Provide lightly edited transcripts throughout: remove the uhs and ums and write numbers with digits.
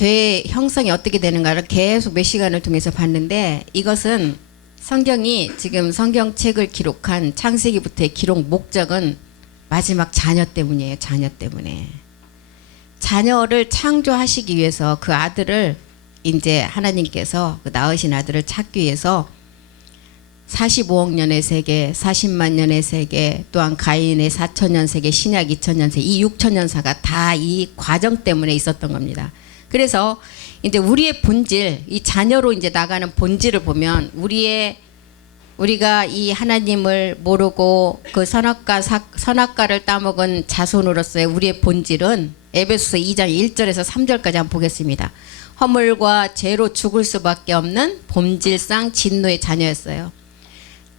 죄의 형성이 어떻게 되는가를 계속 몇 시간을 통해서 봤는데, 이것은 성경이 지금 성경책을 기록한 창세기부터의 기록 목적은 마지막 자녀 때문이에요. 자녀 때문에. 자녀를 창조하시기 위해서 그 아들을 이제 하나님께서 그 낳으신 아들을 찾기 위해서 45억 년의 세계, 40만 년의 세계, 또한 가인의 4천년 세계, 신약 2000년 세계, 이 6천년사가 다 이 과정 때문에 있었던 겁니다. 그래서 이제 우리의 본질, 이 자녀로 이제 나가는 본질을 보면 우리가 이 하나님을 모르고 그 선악과를 따먹은 자손으로서의 우리의 본질은 에베소서 2장 1절에서 3절까지 한번 보겠습니다. 허물과 죄로 죽을 수밖에 없는 본질상 진노의 자녀였어요.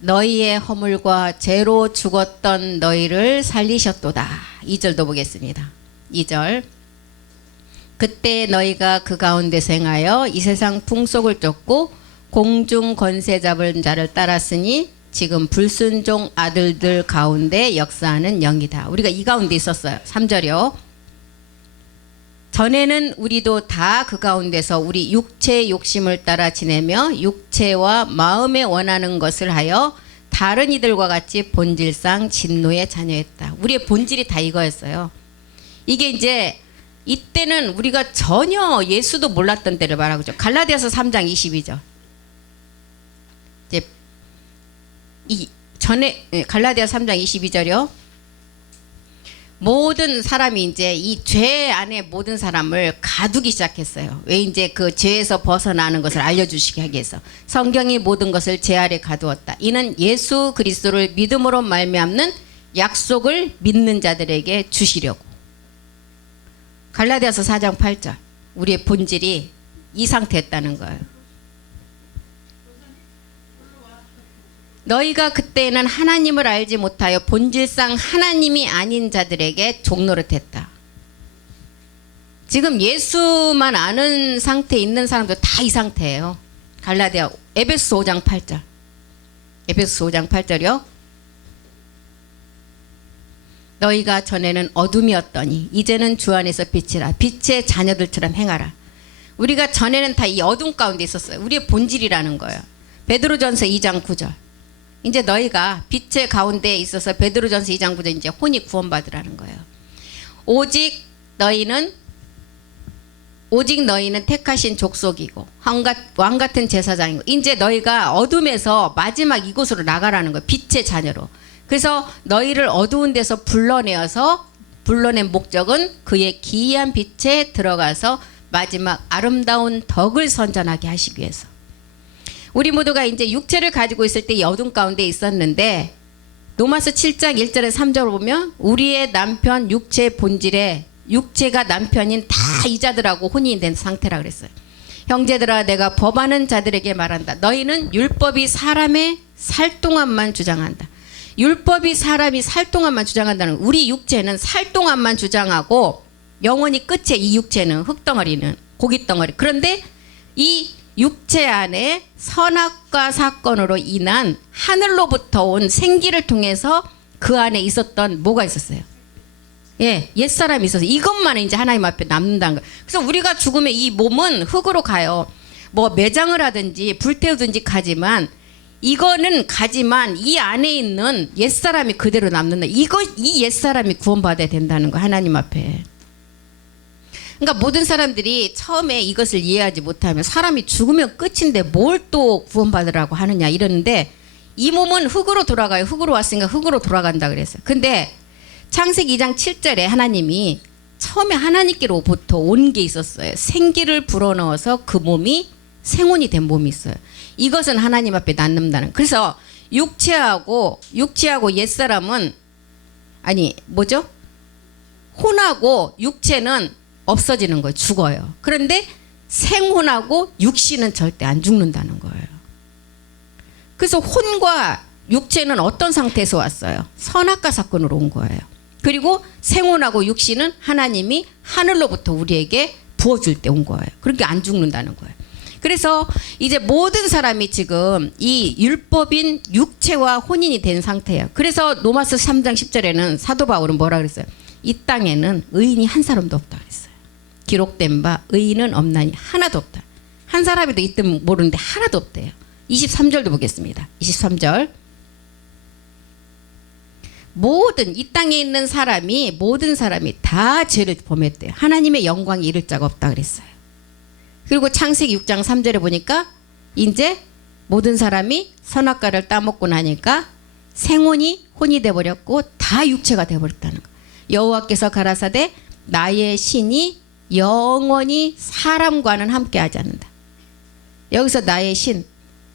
너희의 허물과 죄로 죽었던 너희를 살리셨도다. 2절도 보겠습니다. 2절. 그때 너희가 그 가운데서 행하여 이 세상 풍속을 쫓고 공중 권세 잡은 자를 따랐으니 지금 불순종 아들들 가운데 역사하는 영이다. 우리가 이 가운데 있었어요. 3절이요. 전에는 우리도 다 그 가운데서 우리 육체의 욕심을 따라 지내며 육체와 마음에 원하는 것을 하여 다른 이들과 같이 본질상 진노의 자녀였다. 우리의 본질이 다 이거였어요. 이게 이제 이때는 우리가 전혀 예수도 몰랐던 때를 말하고 있죠. 갈라디아서 3장 22절. 이제 갈라디아 3장 22절이요. 모든 사람이 이제 이 죄 안에 모든 사람을 가두기 시작했어요. 왜? 이제 그 죄에서 벗어나는 것을 알려주시게 하기 위해서. 성경이 모든 것을 죄 아래 가두었다. 이는 예수 그리스도를 믿음으로 말미암는 약속을 믿는 자들에게 주시려고. 갈라디아서 4장 8절. 우리의 본질이 이 상태였다는 거예요. 너희가 그때는 하나님을 알지 못하여 본질상 하나님이 아닌 자들에게 종노릇했다. 지금 예수만 아는 상태에 있는 사람도 다 이 상태예요. 갈라디아 에베소 5장 8절. 에베소 5장 8절이요. 너희가 전에는 어둠이었더니 이제는 주 안에서 빛이라. 빛의 자녀들처럼 행하라. 우리가 전에는 다 이 어둠 가운데 있었어요. 우리의 본질이라는 거예요. 베드로전서 2장 9절. 이제 너희가 빛의 가운데에 있어서 베드로전서 2장 9절 이제 혼이 구원받으라는 거예요. 오직 너희는 택하신 족속이고 왕 같은 제사장이고 이제 너희가 어둠에서 마지막 이곳으로 나가라는 거예요. 빛의 자녀로. 그래서 너희를 어두운 데서 불러낸 목적은 그의 기이한 빛에 들어가서 마지막 아름다운 덕을 선전하게 하시기 위해서. 우리 모두가 이제 육체를 가지고 있을 때 이 어둠 가운데 있었는데 로마서 7장 1절에 3절을 보면 우리의 남편 육체의 본질에 육체가 남편인 다 이자들하고 혼인이 된 상태라 그랬어요. 형제들아 내가 법하는 자들에게 말한다. 너희는 율법이 사람의 살 동안만 주장한다. 율법이 사람이 살 동안만 주장한다는 우리 육체는 살 동안만 주장하고 영원히 끝에 이 육체는 흙덩어리는 고깃덩어리. 그런데 이 육체 안에 선악과 사건으로 인한 하늘로부터 온 생기를 통해서 그 안에 있었던 뭐가 있었어요? 예, 옛사람이 있었어요. 이것만 이제 하나님 앞에 남는다는 거예요. 그래서 우리가 죽으면 이 몸은 흙으로 가요. 뭐 매장을 하든지 불태우든지 가지만 이거는 가지만 이 안에 있는 옛사람이 그대로 남는다. 이 옛사람이 구원받아야 된다는 거 하나님 앞에. 그러니까 모든 사람들이 처음에 이것을 이해하지 못하면 사람이 죽으면 끝인데 뭘 또 구원받으라고 하느냐 이러는데 이 몸은 흙으로 돌아가요. 흙으로 왔으니까 흙으로 돌아간다 그랬어요. 근데 창세기 2장 7절에 하나님이 처음에 하나님께로부터 온 게 있었어요. 생기를 불어넣어서 그 몸이 생혼이 된 몸이 있어요. 이것은 하나님 앞에 남는다는. 그래서 육체하고 옛사람은 혼하고 육체는 없어지는 거예요. 죽어요. 그런데 생혼하고 육신은 절대 안 죽는다는 거예요. 그래서 혼과 육체는 어떤 상태에서 왔어요? 선악과 사건으로 온 거예요. 그리고 생혼하고 육신은 하나님이 하늘로부터 우리에게 부어줄 때 온 거예요. 그렇게 안 죽는다는 거예요. 그래서 이제 모든 사람이 지금 이 율법인 육체와 혼인이 된 상태예요. 그래서 로마서 3장 10절에는 사도 바울은 뭐라 그랬어요? 이 땅에는 의인이 한 사람도 없다 그랬어요. 기록된 바 의인은 없나니 하나도 없다. 한 사람이도 있든 모르는데 하나도 없대요. 23절도 보겠습니다. 23절. 모든 이 땅에 있는 사람이 모든 사람이 다 죄를 범했대요. 하나님의 영광이 이를 자가 없다 그랬어요. 그리고 창세기 6장 3절에 보니까 이제 모든 사람이 선악과를 따먹고 나니까 생혼이 혼이 돼버렸고 다 육체가 돼버렸다는 거. 여호와께서 가라사대 나의 신이 영원히 사람과는 함께하지 않는다. 여기서 나의 신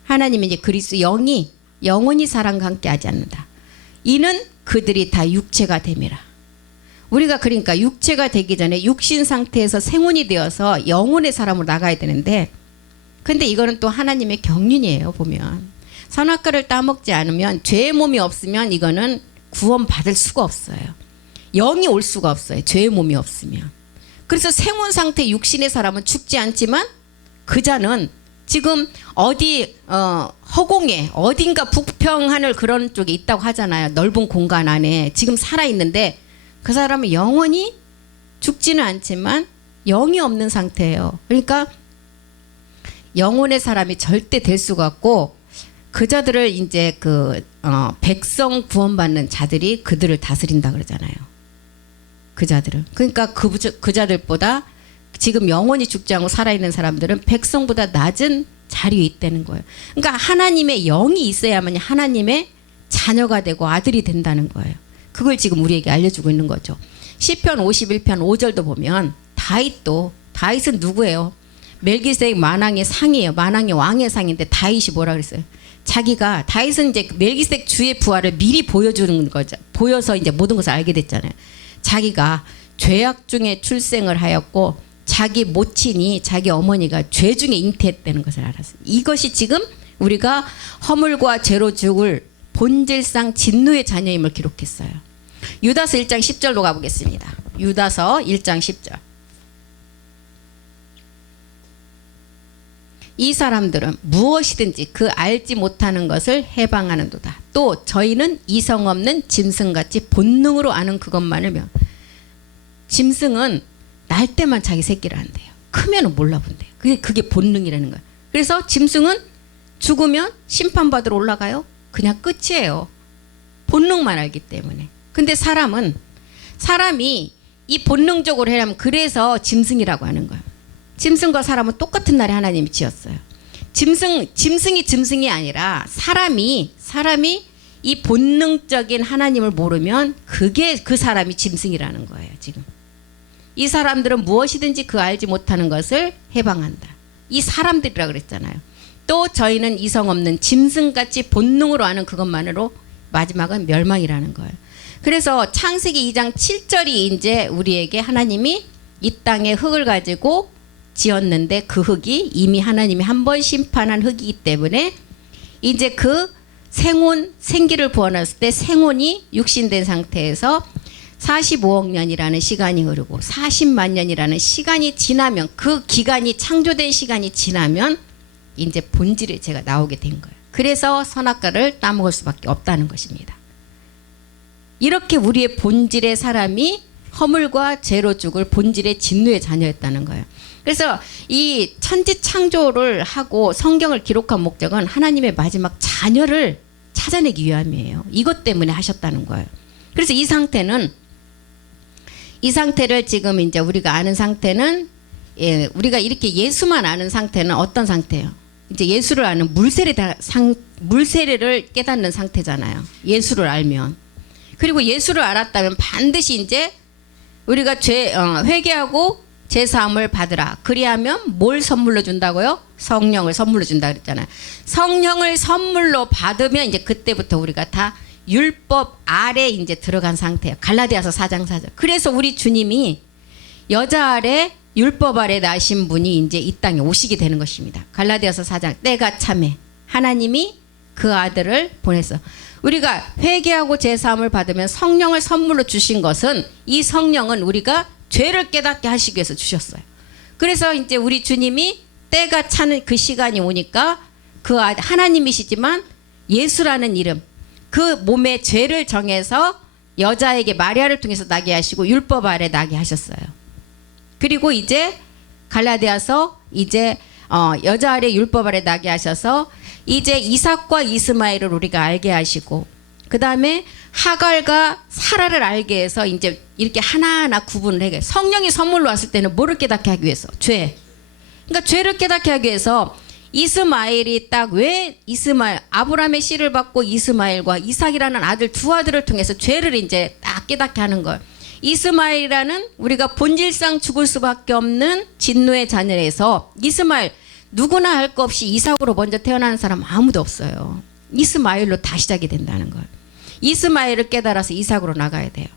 하나님이 이제 그리스도 영이 영원히 사람과 함께하지 않는다. 이는 그들이 다 육체가 됨이라. 우리가 그러니까 육체가 되기 전에 육신 상태에서 생혼이 되어서 영혼의 사람으로 나가야 되는데, 근데 이거는 또 하나님의 경륜이에요. 보면 선악과를 따먹지 않으면, 죄의 몸이 없으면 이거는 구원 받을 수가 없어요. 영이 올 수가 없어요. 죄의 몸이 없으면. 그래서 생혼 상태 육신의 사람은 죽지 않지만 그 자는 지금 어디 허공에 어딘가 북평하늘 그런 쪽에 있다고 하잖아요. 넓은 공간 안에 지금 살아있는데 그 사람은 영원히 죽지는 않지만 영이 없는 상태예요. 그러니까 영혼의 사람이 절대 될 수가 없고, 그 자들을 이제 백성 구원받는 자들이 그들을 다스린다 그러잖아요. 그 자들은. 그러니까 그 자들보다 지금 영원히 죽지 않고 살아있는 사람들은 백성보다 낮은 자리에 있다는 거예요. 그러니까 하나님의 영이 있어야만 하나님의 자녀가 되고 아들이 된다는 거예요. 그걸 지금 우리에게 알려주고 있는 거죠. 시편 51편 5절도 보면 다윗은 누구예요? 멜기세덱 만왕의 상이에요. 만왕의 왕의 상인데 다윗이 뭐라 그랬어요? 다윗은 이제 멜기세덱 주의 부활을 미리 보여주는 거죠. 보여서 이제 모든 것을 알게 됐잖아요. 자기가 죄악 중에 출생을 하였고 자기 모친이 자기 어머니가 죄 중에 잉태했다는 것을 알았어요. 이것이 지금 우리가 허물과 죄로 죽을 본질상 진노의 자녀임을 기록했어요. 유다서 1장 10절로 가보겠습니다. 유다서 1장 10절. 이 사람들은 무엇이든지 그 알지 못하는 것을 해방하는도다. 또 저희는 이성 없는 짐승같이 본능으로 아는 그것만을 짐승은 날 때만 자기 새끼를 한대요. 크면은 몰라 본대요. 그게 본능이라는 거예요. 그래서 짐승은 죽으면 심판받으러 올라가요. 그냥 끝이에요. 본능만 알기 때문에. 근데 사람이 이 본능적으로 해라면 그래서 짐승이라고 하는 거예요. 짐승과 사람은 똑같은 날에 하나님이 지었어요. 짐승이 아니라 사람이 이 본능적인 하나님을 모르면 그게 그 사람이 짐승이라는 거예요. 지금 이 사람들은 무엇이든지 그 알지 못하는 것을 해방한다. 이 사람들이라 그랬잖아요. 또 저희는 이성 없는 짐승같이 본능으로 아는 그것만으로 마지막은 멸망이라는 거예요. 그래서 창세기 2장 7절이 이제 우리에게 하나님이 이 땅에 흙을 가지고 지었는데 그 흙이 이미 하나님이 한 번 심판한 흙이기 때문에 이제 그 생기를 부어놨을 때 생혼이 육신된 상태에서 45억 년이라는 시간이 흐르고 40만 년이라는 시간이 지나면, 그 기간이 창조된 시간이 지나면 이제 본질의 죄가 나오게 된 거예요. 그래서 선악과를 따먹을 수밖에 없다는 것입니다. 이렇게 우리의 본질의 사람이 허물과 죄로 죽을 본질의 진노의 자녀였다는 거예요. 그래서 이 천지 창조를 하고 성경을 기록한 목적은 하나님의 마지막 자녀를 찾아내기 위함이에요. 이것 때문에 하셨다는 거예요. 그래서 이 상태를 지금 이제 우리가 아는 상태는, 우리가 이렇게 예수만 아는 상태는 어떤 상태예요? 이제 예수를 아는 물세례를 깨닫는 상태잖아요. 예수를 알면. 그리고 예수를 알았다면 반드시 이제 우리가 회개하고 제사함을 받으라. 그리하면 뭘 선물로 준다고요? 성령을 선물로 준다 그랬잖아요. 성령을 선물로 받으면 이제 그때부터 우리가 다 율법 아래 이제 들어간 상태예요. 갈라디아서 4장 4절. 그래서 우리 주님이 여자 아래 율법 아래 나신 분이 이제 이 땅에 오시게 되는 것입니다. 갈라디아서 4장. 때가 참에 하나님이 그 아들을 보내서 우리가 회개하고 제사함을 받으면 성령을 선물로 주신 것은, 이 성령은 우리가 죄를 깨닫게 하시기 위해서 주셨어요. 그래서 이제 우리 주님이 때가 차는 그 시간이 오니까 그 하나님이시지만 예수라는 이름, 그 몸의 죄를 정해서 여자에게 마리아를 통해서 나게 하시고 율법 아래 나게 하셨어요. 그리고 이제 갈라디아서 이제 여자 아래 율법 아래 나게 하셔서 이제 이삭과 이스마엘을 우리가 알게 하시고, 그 다음에 하갈과 사라를 알게 해서 이제 이렇게 하나하나 구분을 해요. 성령이 선물로 왔을 때는 뭐를 깨닫게 하기 위해서? 죄. 그러니까 죄를 깨닫게 하기 위해서 이스마엘이 딱 왜 이스마엘, 아브라함의 씨를 받고 이스마엘과 이삭이라는 아들 두 아들을 통해서 죄를 이제 딱 깨닫게 하는 거예요. 이스마엘이라는 우리가 본질상 죽을 수밖에 없는 진노의 자녀에서 이스마엘, 누구나 할 거 없이 이삭으로 먼저 태어난 사람 아무도 없어요. 이스마엘로 다 시작이 된다는 거예요. 이스마엘을 깨달아서 이삭으로 나가야 돼요.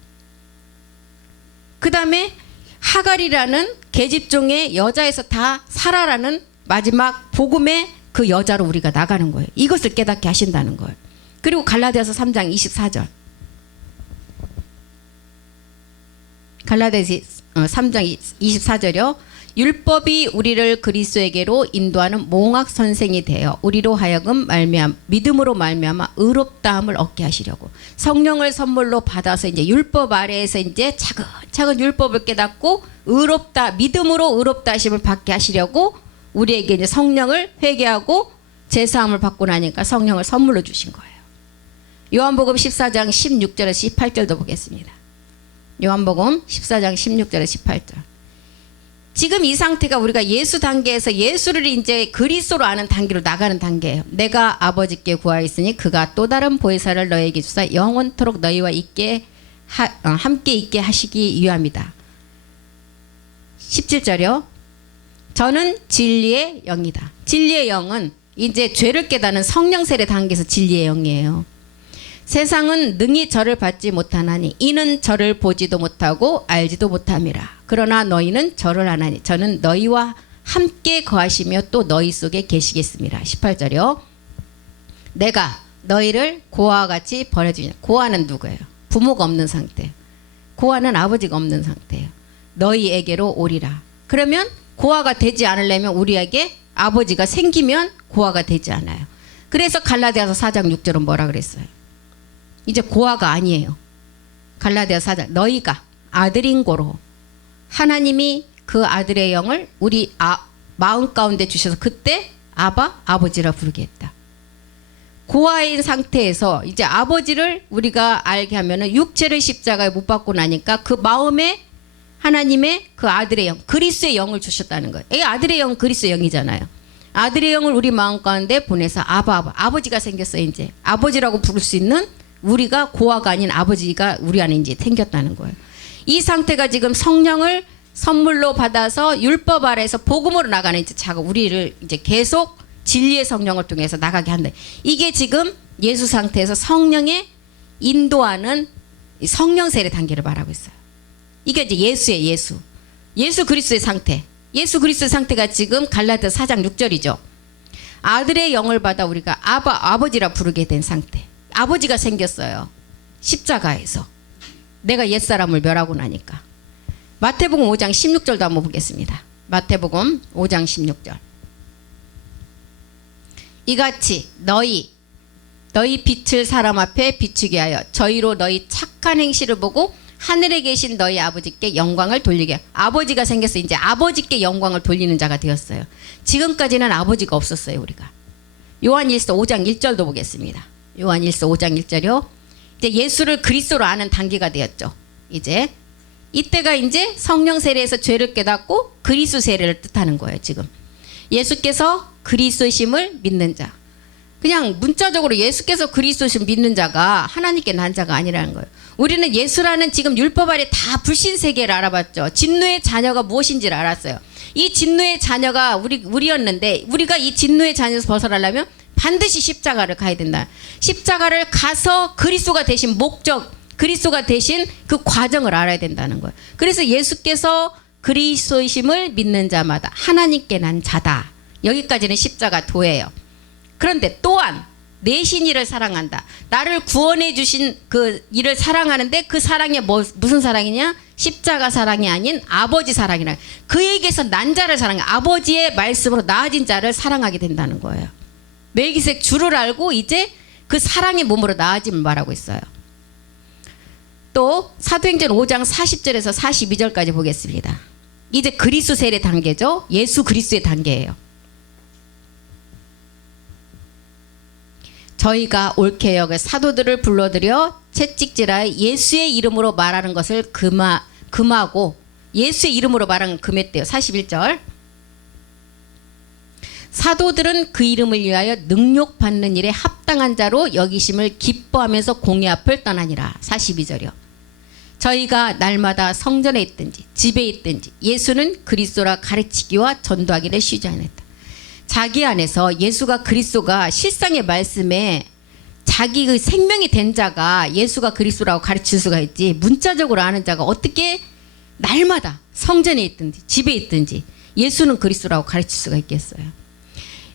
그 다음에 하갈이라는 계집종의 여자에서 다 사라라는 마지막 복음의 그 여자로 우리가 나가는 거예요. 이것을 깨닫게 하신다는 거예요. 그리고 갈라디아서 3장 24절. 갈라디아서 3장 24절이요. 율법이 우리를 그리스도에게로 인도하는 몽학 선생이 되어 우리로 하여금 믿음으로 말미암아 의롭다함을 얻게 하시려고, 성령을 선물로 받아서 이제 율법 아래에서 이제 차근차근 율법을 깨닫고 의롭다, 믿음으로 의롭다 하심을 받게 하시려고 우리에게 이제 성령을 회개하고 제사함을 받고 나니까 성령을 선물로 주신 거예요. 요한복음 14장 16절에서 18절도 보겠습니다. 요한복음 14장 16절에서 18절. 지금 이 상태가 우리가 예수 단계에서 예수를 이제 그리스도로 아는 단계로 나가는 단계예요. 내가 아버지께 구하였으니 그가 또 다른 보혜사를 너에게 주사 영원토록 너희와 함께 있게 하시기 위함이다. 17절이요. 저는 진리의 영이다. 진리의 영은 이제 죄를 깨닫는 성령 세례 단계에서 진리의 영이에요. 세상은 능히 저를 받지 못하나니 이는 저를 보지도 못하고 알지도 못함이라. 그러나 너희는 저를 아나니 저는 너희와 함께 거하시며 또 너희 속에 계시겠습니다. 18절이요. 내가 너희를 고아와 같이 버려주냐. 고아는 누구예요? 부모가 없는 상태. 고아는 아버지가 없는 상태예요. 너희에게로 오리라. 그러면 고아가 되지 않으려면 우리에게 아버지가 생기면 고아가 되지 않아요. 그래서 갈라디아서 4장 6절은 뭐라 그랬어요? 이제 고아가 아니에요. 갈라디아서 4장, 너희가 아들인 고로 하나님이 그 아들의 영을 우리 마음 가운데 주셔서 그때 아버지라 부르게 했다. 고아인 상태에서 이제 아버지를 우리가 알게 하면은 육체를 십자가에 못 박고 나니까 그 마음에 하나님의 그 아들의 영, 그리스도의 영을 주셨다는 거예요. 이 아들의 영, 그리스도의 영이잖아요. 아들의 영을 우리 마음 가운데 보내서 아버지가 생겼어요. 이제 아버지라고 부를 수 있는, 우리가 고아가 아닌 아버지가 우리 안에 이제 생겼다는 거예요. 이 상태가 지금 성령을 선물로 받아서 율법 아래에서 복음으로 나가는 이제 우리를 이제 계속 진리의 성령을 통해서 나가게 한다. 이게 지금 예수 상태에서 성령의 인도하는 성령 세례 단계를 말하고 있어요. 이게 이제 예수 그리스도의 상태. 예수 그리스도의 상태가 지금 갈라디아서 4장 6절이죠. 아들의 영을 받아 우리가 아버지라 부르게 된 상태. 아버지가 생겼어요. 십자가에서. 내가 옛사람을 멸하고 나니까. 마태복음 5장 16절도 한번 보겠습니다. 마태복음 5장 16절. 이같이 너희 빛을 사람 앞에 비추게 하여 저희로 너희 착한 행실을 보고 하늘에 계신 너희 아버지께 영광을 돌리게. 아버지가 생겨서 이제 아버지께 영광을 돌리는 자가 되었어요. 지금까지는 아버지가 없었어요, 우리가. 요한일서 5장 1절도 보겠습니다. 요한일서 5장 1절이요. 이제 예수를 그리스도로 아는 단계가 되었죠. 이제 이때가 이제 성령 세례에서 죄를 깨닫고 그리스도 세례를 뜻하는 거예요. 지금 예수께서 그리스도심을 믿는 자, 그냥 문자적으로 예수께서 그리스도심 믿는 자가 하나님께 난 자가 아니라는 거예요. 우리는 예수라는 지금 율법 아래 다 불신 세계를 알아봤죠. 진노의 자녀가 무엇인지를 알았어요. 이 진노의 자녀가 우리였는데, 우리가 이 진노의 자녀에서 벗어나려면 반드시 십자가를 가야 된다. 십자가를 가서 그리스도가 되신 목적, 그리스도가 되신 그 과정을 알아야 된다는 거예요. 그래서 예수께서 그리스도이심을 믿는 자마다 하나님께 난 자다. 여기까지는 십자가 도예요. 그런데 또한 내 신이를 사랑한다. 나를 구원해 주신 그 이를 사랑하는데 그 사랑이 무슨 사랑이냐? 십자가 사랑이 아닌 아버지 사랑이라. 그에게서 난 자를 사랑해. 아버지의 말씀으로 나아진 자를 사랑하게 된다는 거예요. 멜기세덱 주를 알고 이제 그 사랑의 몸으로 나아짐을 말하고 있어요. 또 사도행전 5장 40절에서 42절까지 보겠습니다. 이제 그리스도 세례 단계죠. 예수 그리스도의 단계예요. 저희가 옳게 여겨 사도들을 불러들여 채찍질하여 예수의 이름으로 말하는 것을 금하고 예수의 이름으로 말하는 금했대요. 41절. 사도들은 그 이름을 위하여 능욕받는 일에 합당한 자로 여기심을 기뻐하면서 공의 앞을 떠나니라. 42절이요. 저희가 날마다 성전에 있든지 집에 있든지 예수는 그리스도라 가르치기와 전도하기를 쉬지 않았다. 자기 안에서 예수가 그리스도가 실상의 말씀에 자기 그 생명이 된 자가 예수가 그리스도라고 가르칠 수가 있지, 문자적으로 아는 자가 어떻게 날마다 성전에 있든지 집에 있든지 예수는 그리스도라고 가르칠 수가 있겠어요.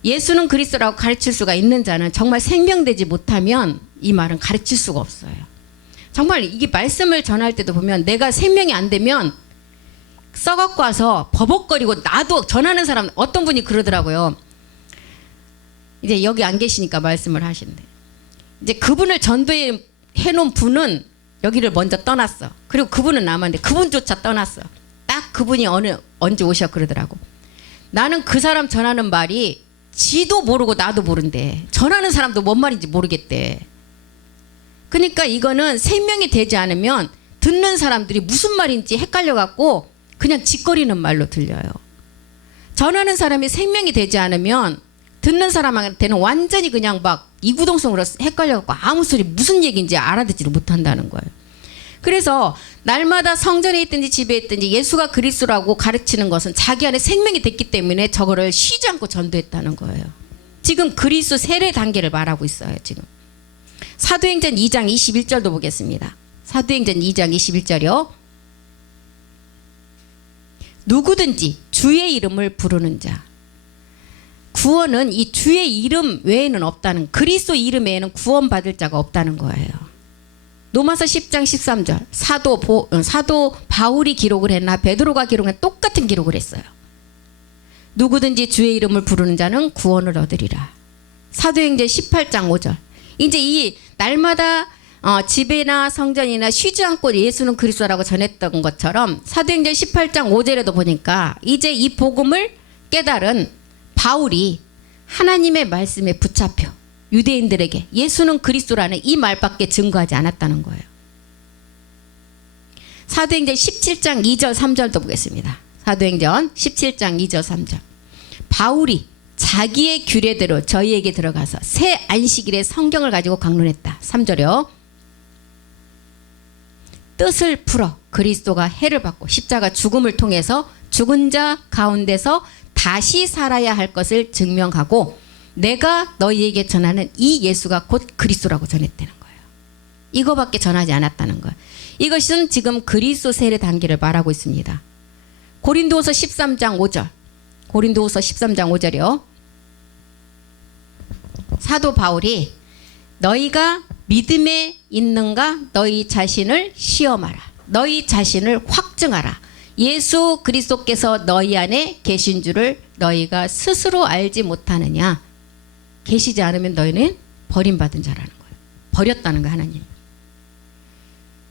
예수는 그리스도라고 가르칠 수가 있는 자는 정말 생명되지 못하면 이 말은 가르칠 수가 없어요. 정말 이게 말씀을 전할 때도 보면 내가 생명이 안 되면 썩어갖고 와서 버벅거리고, 나도 전하는 사람 어떤 분이 그러더라고요. 이제 여기 안 계시니까 말씀을 하신대. 이제 그분을 전도해 놓은 분은 여기를 먼저 떠났어. 그리고 그분은 남았는데 그분조차 떠났어. 딱 그분이 언제 오셔 그러더라고. 나는 그 사람 전하는 말이 지도 모르고 나도 모른대. 전하는 사람도 뭔 말인지 모르겠대. 그러니까 이거는 생명이 되지 않으면 듣는 사람들이 무슨 말인지 헷갈려갖고 그냥 짓거리는 말로 들려요. 전하는 사람이 생명이 되지 않으면 듣는 사람한테는 완전히 그냥 막 이구동성으로 헷갈려갖고 아무 소리 무슨 얘기인지 알아듣지를 못한다는 거예요. 그래서 날마다 성전에 있든지 집에 있든지 예수가 그리스도라고 가르치는 것은 자기 안에 생명이 됐기 때문에 저거를 쉬지 않고 전도했다는 거예요. 지금 그리스도 세례 단계를 말하고 있어요. 지금 사도행전 2장 21절도 보겠습니다. 사도행전 2장 21절이요. 누구든지 주의 이름을 부르는 자. 구원은 이 주의 이름 외에는 없다는, 그리스도 이름 외에는 구원받을 자가 없다는 거예요. 로마서 10장 13절 사도 바울이 기록을 했나 베드로가 기록한 똑같은 기록을 했어요. 누구든지 주의 이름을 부르는 자는 구원을 얻으리라. 사도행전 18장 5절. 이제 이 날마다 집이나 성전이나 쉬지 않고 예수는 그리스도라고 전했던 것처럼 사도행전 18장 5절에도 보니까 이제 이 복음을 깨달은 바울이 하나님의 말씀에 붙잡혀 유대인들에게 예수는 그리스도라는 이 말밖에 증거하지 않았다는 거예요. 사도행전 17장 2절 3절도 보겠습니다. 사도행전 17장 2절 3절. 바울이 자기의 규례대로 저희에게 들어가서 새 안식일에 성경을 가지고 강론했다. 3절이요. 뜻을 풀어 그리스도가 해를 받고 십자가 죽음을 통해서 죽은 자 가운데서 다시 살아야 할 것을 증명하고 내가 너희에게 전하는 이 예수가 곧 그리스도라고 전했다는 거예요. 이거밖에 전하지 않았다는 거예요. 이것은 지금 그리스도 세례 단계를 말하고 있습니다. 고린도후서 13장 5절. 고린도후서 13장 5절이요. 사도 바울이 너희가 믿음에 있는가 너희 자신을 시험하라. 너희 자신을 확증하라. 예수 그리스도께서 너희 안에 계신 줄을 너희가 스스로 알지 못하느냐. 계시지 않으면 너희는 버림받은 자라는 거예요. 버렸다는 거예요, 하나님.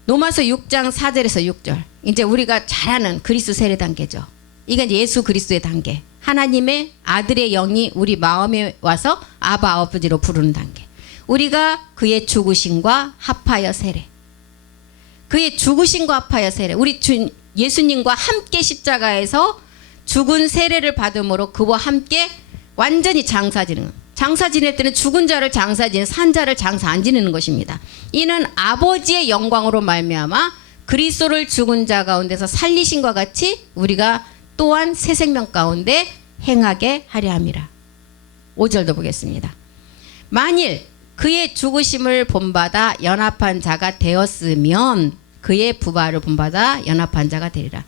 로마서 6장 4절에서 6절. 이제 우리가 잘 아는 그리스도 세례 단계죠. 이건 예수 그리스도의 단계. 하나님의 아들의 영이 우리 마음에 와서 아바 아버지로 부르는 단계. 우리가 그의 죽으심과 합하여 세례. 그의 죽으심과 합하여 세례. 우리 예수님과 함께 십자가에서 죽은 세례를 받음으로 그와 함께 완전히 장사 지는 거예요. 장사 지낼 때는 죽은 자를 장사 지는, 산 자를 장사 안 지내는 것입니다. 이는 아버지의 영광으로 말미암아 그리스도를 죽은 자 가운데서 살리신과 같이 우리가 또한 새 생명 가운데 행하게 하려 함이라. 5절도 보겠습니다. 만일 그의 죽으심을 본받아 연합한 자가 되었으면 그의 부활을 본받아 연합한 자가 되리라.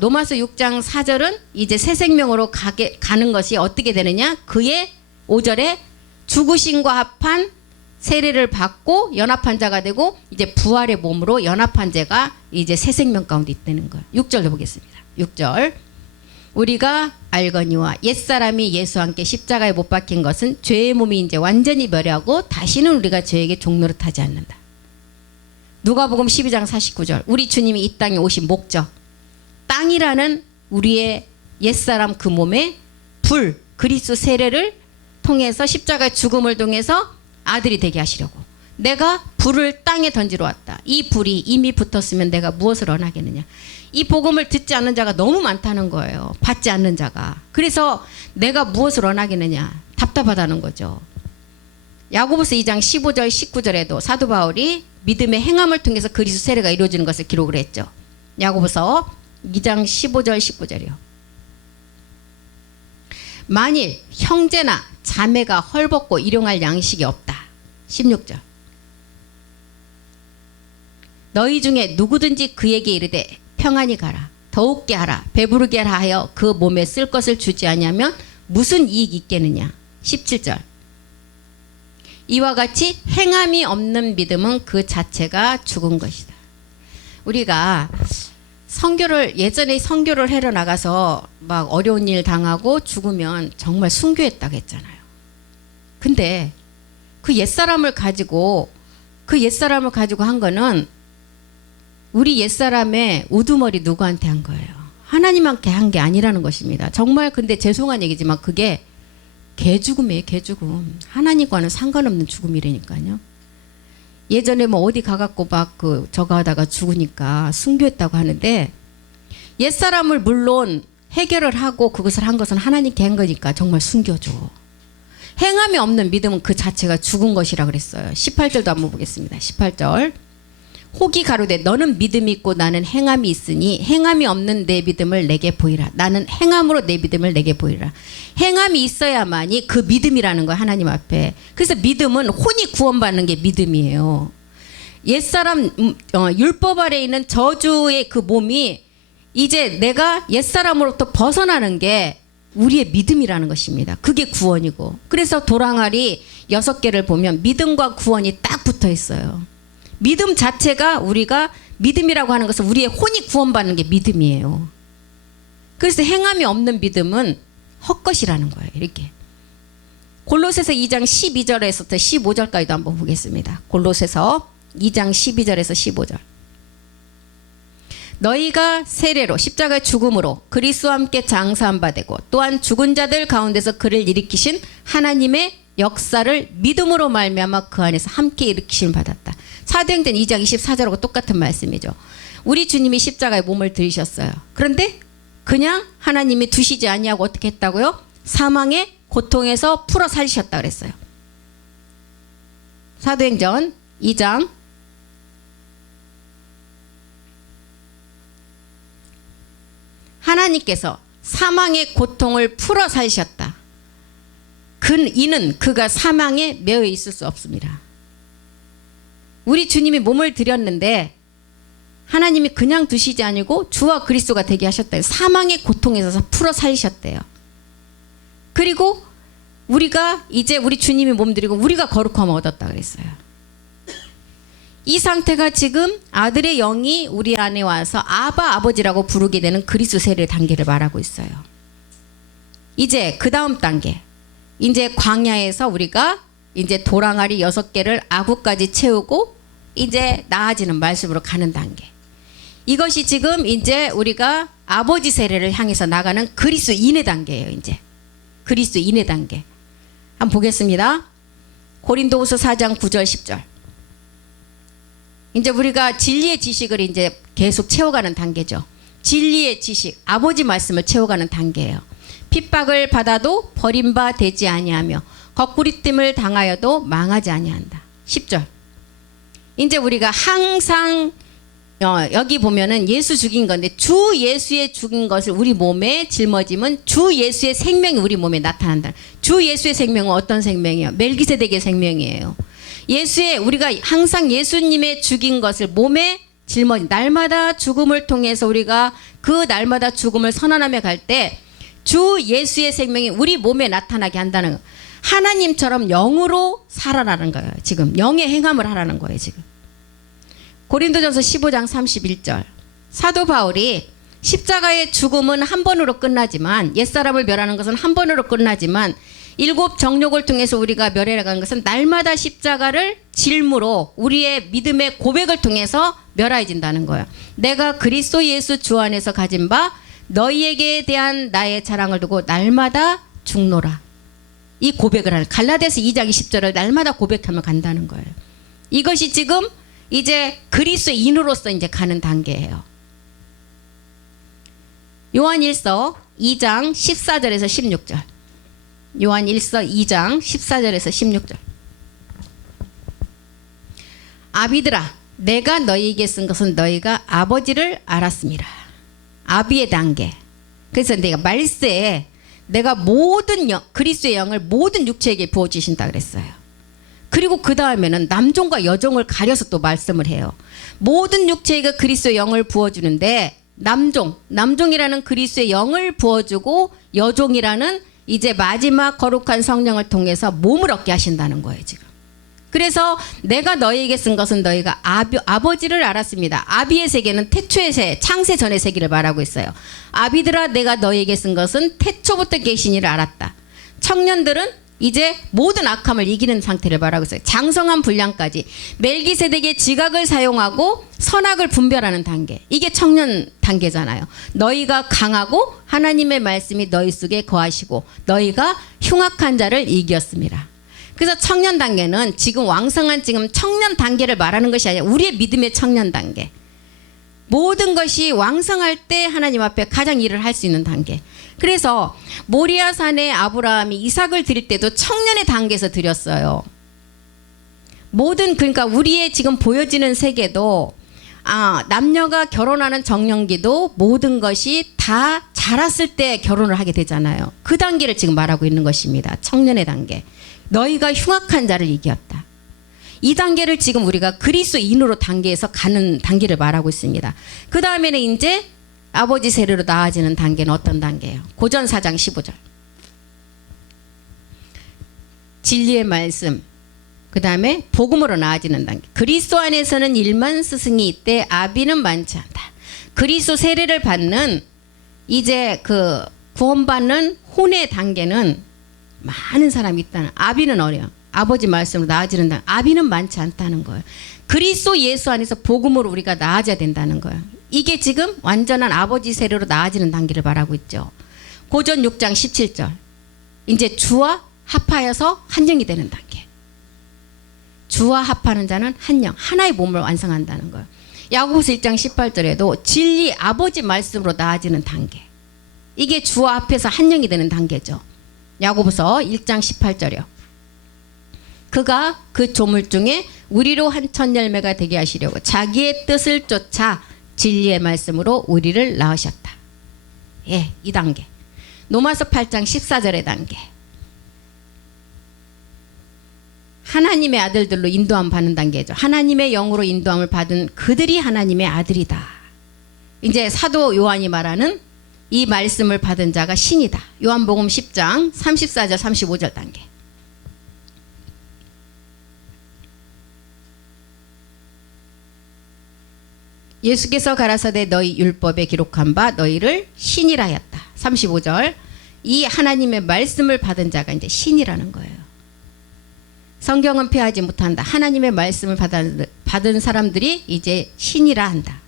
로마서 6장 4절은 이제 새 생명으로 가는 것이 어떻게 되느냐? 그의 5절에 죽으심과 합한 세례를 받고 연합한 자가 되고 이제 부활의 몸으로 연합한 자가 이제 새 생명 가운데 있다는 거예요. 6절도 보겠습니다. 6절. 우리가 알거니와 옛사람이 예수와 함께 십자가에 못 박힌 것은 죄의 몸이 이제 완전히 멸하고 다시는 우리가 죄에게 종노릇하지 않는다. 누가복음 12장 49절. 우리 주님이 이 땅에 오신 목적. 땅이라는 우리의 옛사람 그 몸에 불 그리스도 세례를 통해서 십자가의 죽음을 통해서 아들이 되게 하시려고. 내가 불을 땅에 던지러 왔다. 이 불이 이미 붙었으면 내가 무엇을 원하겠느냐. 이 복음을 듣지 않는 자가 너무 많다는 거예요. 받지 않는 자가. 그래서 내가 무엇을 원하겠느냐. 답답하다는 거죠. 야고보서 2장 15절 19절에도 사도 바울이 믿음의 행함을 통해서 그리스도 세례가 이루어지는 것을 기록을 했죠. 야고보서 2장 15절 19절이요. 만일 형제나 자매가 헐벗고 일용할 양식이 없다. 16절. 너희 중에 누구든지 그에게 이르되 평안히 가라. 더욱게 하라. 배부르게 하라 하여 그 몸에 쓸 것을 주지 아니하면 무슨 이익이 있겠느냐. 17절. 이와 같이 행함이 없는 믿음은 그 자체가 죽은 것이다. 우리가 예전에 선교를 해러 나가서 막 어려운 일 당하고 죽으면 정말 순교했다고 했잖아요. 근데 그 옛사람을 가지고 한 거는 우리 옛사람의 우두머리 누구한테 한 거예요? 하나님한테 한 게 아니라는 것입니다. 정말 근데 죄송한 얘기지만 그게 개죽음이에요. 개죽음. 하나님과는 상관없는 죽음이라니까요. 예전에 뭐 어디 가갖고 막 저거 하다가 죽으니까 순교했다고 하는데 옛사람을 물론 해결을 하고 그것을 한 것은 하나님께 한 거니까 정말 순교죠. 행함이 없는 믿음은 그 자체가 죽은 것이라 그랬어요. 18절도 한번 보겠습니다. 18절. 혹이 가로되 너는 믿음이 있고 나는 행함이 있으니 행함이 없는 내 믿음을 내게 보이라. 나는 행함으로 내 믿음을 내게 보이라. 행함이 있어야만이 그 믿음이라는 거예요. 하나님 앞에. 그래서 믿음은 혼이 구원받는 게 믿음이에요. 옛사람 율법 아래에 있는 저주의 그 몸이 이제 내가 옛사람으로부터 벗어나는 게 우리의 믿음이라는 것입니다. 그게 구원이고. 그래서 도랑아리 6개를 보면 믿음과 구원이 딱 붙어 있어요. 믿음 자체가 우리가 믿음이라고 하는 것은 우리의 혼이 구원받는 게 믿음이에요. 그래서 행함이 없는 믿음은 헛것이라는 거예요. 이렇게. 골로새서 2장 12절에서부터 15절까지도 한번 보겠습니다. 골로새서 2장 12절에서 15절. 너희가 세례로 십자가의 죽음으로 그리스도와 함께 장사한 바 되고 또한 죽은 자들 가운데서 그를 일으키신 하나님의 역사를 믿음으로 말미암아 그 안에서 함께 일으키심을 받았다. 사도행전 2장 24절하고 똑같은 말씀이죠. 우리 주님이 십자가에 몸을 들이셨어요. 그런데 그냥 하나님이 두시지 아니하고 어떻게 했다고요? 사망의 고통에서 풀어 살리셨다 그랬어요. 사도행전 2장 하나님께서 사망의 고통을 풀어 살리셨다. 이는 그가 사망에 매여 있을 수 없습니다. 우리 주님이 몸을 드렸는데 하나님이 그냥 두시지 아니고 주와 그리스도가 되게 하셨대요. 사망의 고통에서 풀어 살리셨대요. 그리고 우리가 이제 우리 주님이 몸 드리고 우리가 거룩함을 얻었다 그랬어요. 이 상태가 지금 아들의 영이 우리 안에 와서 아바 아버지라고 부르게 되는 그리스도 세례 단계를 말하고 있어요. 이제 그 다음 단계. 이제 광야에서 우리가 이제 도랑아리 6개를 아구까지 채우고 이제 나아지는 말씀으로 가는 단계. 이것이 지금 이제 우리가 아버지 세례를 향해서 나가는 그리스도인의 단계예요. 이제 그리스도인의 단계. 한번 보겠습니다. 고린도후서 4장 9절 10절. 이제 우리가 진리의 지식을 이제 계속 채워가는 단계죠. 진리의 지식, 아버지 말씀을 채워가는 단계예요. 핍박을 받아도 버림바 되지 아니하며 거꾸리됨을 당하여도 망하지 아니한다. 10절. 이제 우리가 항상 여기 보면은 예수 죽인 건데 주 예수의 죽인 것을 우리 몸에 짊어지면 주 예수의 생명이 우리 몸에 나타난다. 주 예수의 생명은 어떤 생명이에요? 멜기세덱의 생명이에요. 우리가 항상 예수님의 죽인 것을 몸에 짊어진 날마다 죽음을 통해서 우리가 그 날마다 죽음을 선언하며 갈 때 주 예수의 생명이 우리 몸에 나타나게 한다는 거. 하나님처럼 영으로 살아나는 거예요. 지금 영의 행함을 하라는 거예요. 지금 고린도전서 15장 31절. 사도 바울이 십자가의 죽음은 한 번으로 끝나지만 옛사람을 멸하는 것은 한 번으로 끝나지만 7 정욕을 통해서 우리가 멸해나가는 것은 날마다 십자가를 질무로 우리의 믿음의 고백을 통해서 멸하여진다는 거예요. 내가 그리스도 예수 주 안에서 가진 바 너희에게 대한 나의 자랑을 두고 날마다 죽노라. 이 고백을 하는 갈라디아서 2장 20절을 날마다 고백하며 간다는 거예요. 이것이 지금 이제 그리스도인으로서 이제 가는 단계예요. 요한일서 2장 14절에서 16절. 요한일서 2장 14절에서 16절. 아비들아, 내가 너희에게 쓴 것은 너희가 아버지를 알았습니다. 아비의 단계. 그래서 내가 말세에 내가 모든 그리스도의 영을 모든 육체에게 부어주신다 그랬어요. 그리고 그 다음에는 남종과 여종을 가려서 또 말씀을 해요. 모든 육체에게 그리스도의 영을 부어주는데 남종이라는 그리스도의 영을 부어주고 여종이라는 이제 마지막 거룩한 성령을 통해서 몸을 얻게 하신다는 거예요 지금. 그래서 내가 너희에게 쓴 것은 너희가 아버지를 알았습니다. 아비의 세계는 태초의 세, 창세 전의 세계를 말하고 있어요. 아비들아, 내가 너희에게 쓴 것은 태초부터 계신 이를 알았다. 청년들은 이제 모든 악함을 이기는 상태를 말하고 있어요. 장성한 분량까지 멜기세덱의 지각을 사용하고 선악을 분별하는 단계. 이게 청년 단계잖아요. 너희가 강하고 하나님의 말씀이 너희 속에 거하시고 너희가 흉악한 자를 이겼습니다. 그래서 청년 단계는 지금 왕성한 지금 청년 단계를 말하는 것이 아니라 우리의 믿음의 청년 단계. 모든 것이 왕성할 때 하나님 앞에 가장 일을 할 수 있는 단계. 그래서 모리아 산에 아브라함이 이삭을 드릴 때도 청년의 단계에서 드렸어요. 그러니까 우리의 지금 보여지는 세계도 남녀가 결혼하는 정년기도 모든 것이 다 자랐을 때 결혼을 하게 되잖아요. 그 단계를 지금 말하고 있는 것입니다. 청년의 단계. 너희가 흉악한 자를 이겼다. 이 단계를 지금 우리가 그리스도인으로 단계에서 가는 단계를 말하고 있습니다. 그 다음에는 이제 아버지 세례로 나아지는 단계는 어떤 단계예요? 고전 4장 15절. 진리의 말씀, 그 다음에 복음으로 나아지는 단계. 그리스도 안에서는 1만 스승이 있대 아비는 많지 않다. 그리스도 세례를 받는 이제 그 구원받는 혼의 단계는 많은 사람이 있다는. 아비는 어려요. 아버지 말씀으로 나아지는 단계. 아비는 많지 않다는 거예요. 그리스도 예수 안에서 복음으로 우리가 나아져야 된다는 거예요. 이게 지금 완전한 아버지 세례로 나아지는 단계를 말하고 있죠. 고전 6장 17절. 이제 주와 합하여서 한 영이 되는 단계. 주와 합하는 자는 한 영, 하나의 몸을 완성한다는 거예요. 야고보서 1장 18절에도 진리 아버지 말씀으로 나아지는 단계. 이게 주와 합해서 한 영이 되는 단계죠. 야고보서 1장 18절이요. 그가 그 조물 중에 우리로 한 천 열매가 되게 하시려고 자기의 뜻을 쫓아 진리의 말씀으로 우리를 낳으셨다. 예, 이 단계. 로마서 8장 14절의 단계. 하나님의 아들들로 인도함 받는 단계죠. 하나님의 영으로 인도함을 받은 그들이 하나님의 아들이다. 이제 사도 요한이 말하는 이 말씀을 받은 자가 신이다. 요한복음 10장 34절 35절 단계. 예수께서 가라사대 너희 율법에 기록한 바 너희를 신이라 하였다. 35절. 이 하나님의 말씀을 받은 자가 이제 신이라는 거예요. 성경은 폐하지 못한다. 하나님의 말씀을 받은 사람들이 이제 신이라 한다.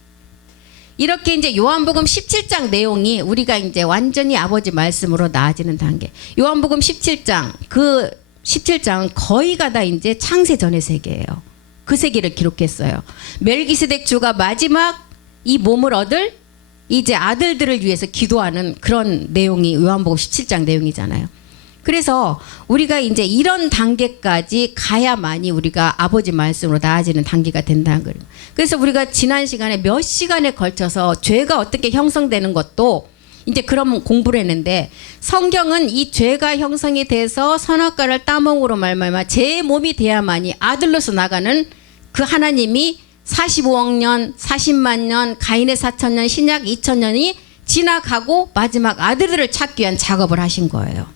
이렇게 이제 요한복음 17장 내용이 우리가 이제 완전히 아버지 말씀으로 나아지는 단계. 요한복음 17장, 그 17장은 거의가 다 이제 창세 전의 세계예요. 그 세계를 기록했어요. 멜기세덱 주가 마지막 이 몸을 얻을 이제 아들들을 위해서 기도하는 그런 내용이 요한복음 17장 내용이잖아요. 그래서 우리가 이제 이런 단계까지 가야만이 우리가 아버지 말씀으로 나아지는 단계가 된다는 거예요. 그래서 우리가 지난 시간에 몇 시간에 걸쳐서 죄가 어떻게 형성되는 것도 이제 그런 공부를 했는데, 성경은 이 죄가 형성이 돼서 선악과를 따먹으로 말미암아 제 몸이 돼야만이 아들로서 나가는 그 하나님이 45억 년, 40만 년, 가인의 4,000년, 신약 2,000년이 지나가고 마지막 아들들을 찾기 위한 작업을 하신 거예요.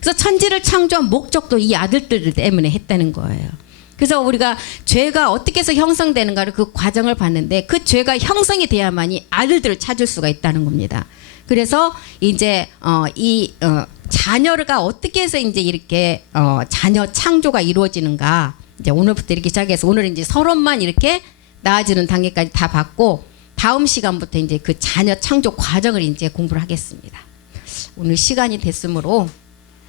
그래서 천지를 창조한 목적도 이 아들들 때문에 했다는 거예요. 그래서 우리가 죄가 어떻게 해서 형성되는가를 그 과정을 봤는데, 그 죄가 형성이 돼야만이 아들들을 찾을 수가 있다는 겁니다. 그래서 이제 자녀가 어떻게 해서 이제 이렇게 자녀 창조가 이루어지는가, 이제 오늘부터 이렇게 시작해서 오늘 이제 서론만 이렇게 나아지는 단계까지 다 봤고, 다음 시간부터 이제 그 자녀 창조 과정을 이제 공부를 하겠습니다. 오늘 시간이 됐으므로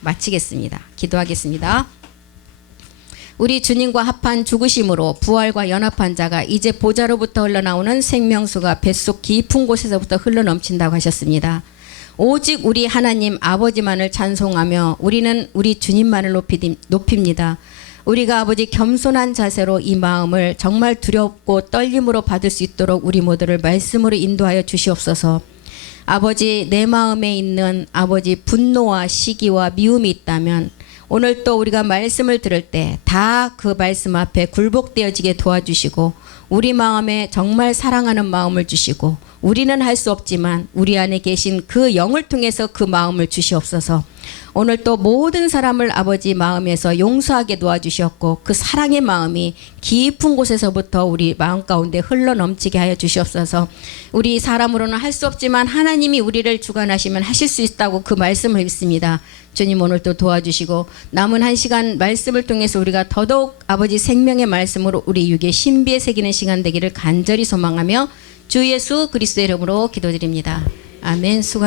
마치겠습니다. 기도하겠습니다. 우리 주님과 합한 죽으심으로 부활과 연합한 자가 이제 보좌로부터 흘러나오는 생명수가 뱃속 깊은 곳에서부터 흘러넘친다고 하셨습니다. 오직 우리 하나님 아버지만을 찬송하며 우리는 우리 주님만을 높입니다. 우리가 아버지 겸손한 자세로 이 마음을 정말 두렵고 떨림으로 받을 수 있도록 우리 모두를 말씀으로 인도하여 주시옵소서. 아버지, 내 마음에 있는 아버지 분노와 시기와 미움이 있다면 오늘 또 우리가 말씀을 들을 때 다 그 말씀 앞에 굴복되어지게 도와주시고 우리 마음에 정말 사랑하는 마음을 주시고 우리는 할 수 없지만 우리 안에 계신 그 영을 통해서 그 마음을 주시옵소서. 오늘 또 모든 사람을 아버지 마음에서 용서하게 도와주셨고 그 사랑의 마음이 깊은 곳에서부터 우리 마음 가운데 흘러넘치게 하여 주시옵소서. 우리 사람으로는 할 수 없지만 하나님이 우리를 주관하시면 하실 수 있다고 그 말씀을 믿습니다. 주님 오늘 또 도와주시고 남은 한 시간 말씀을 통해서 우리가 더더욱 아버지 생명의 말씀으로 우리 육의 신비에 새기는 시간 되기를 간절히 소망하며 주 예수 그리스도의 이름으로 기도드립니다. 아멘. 수고하셨습니다.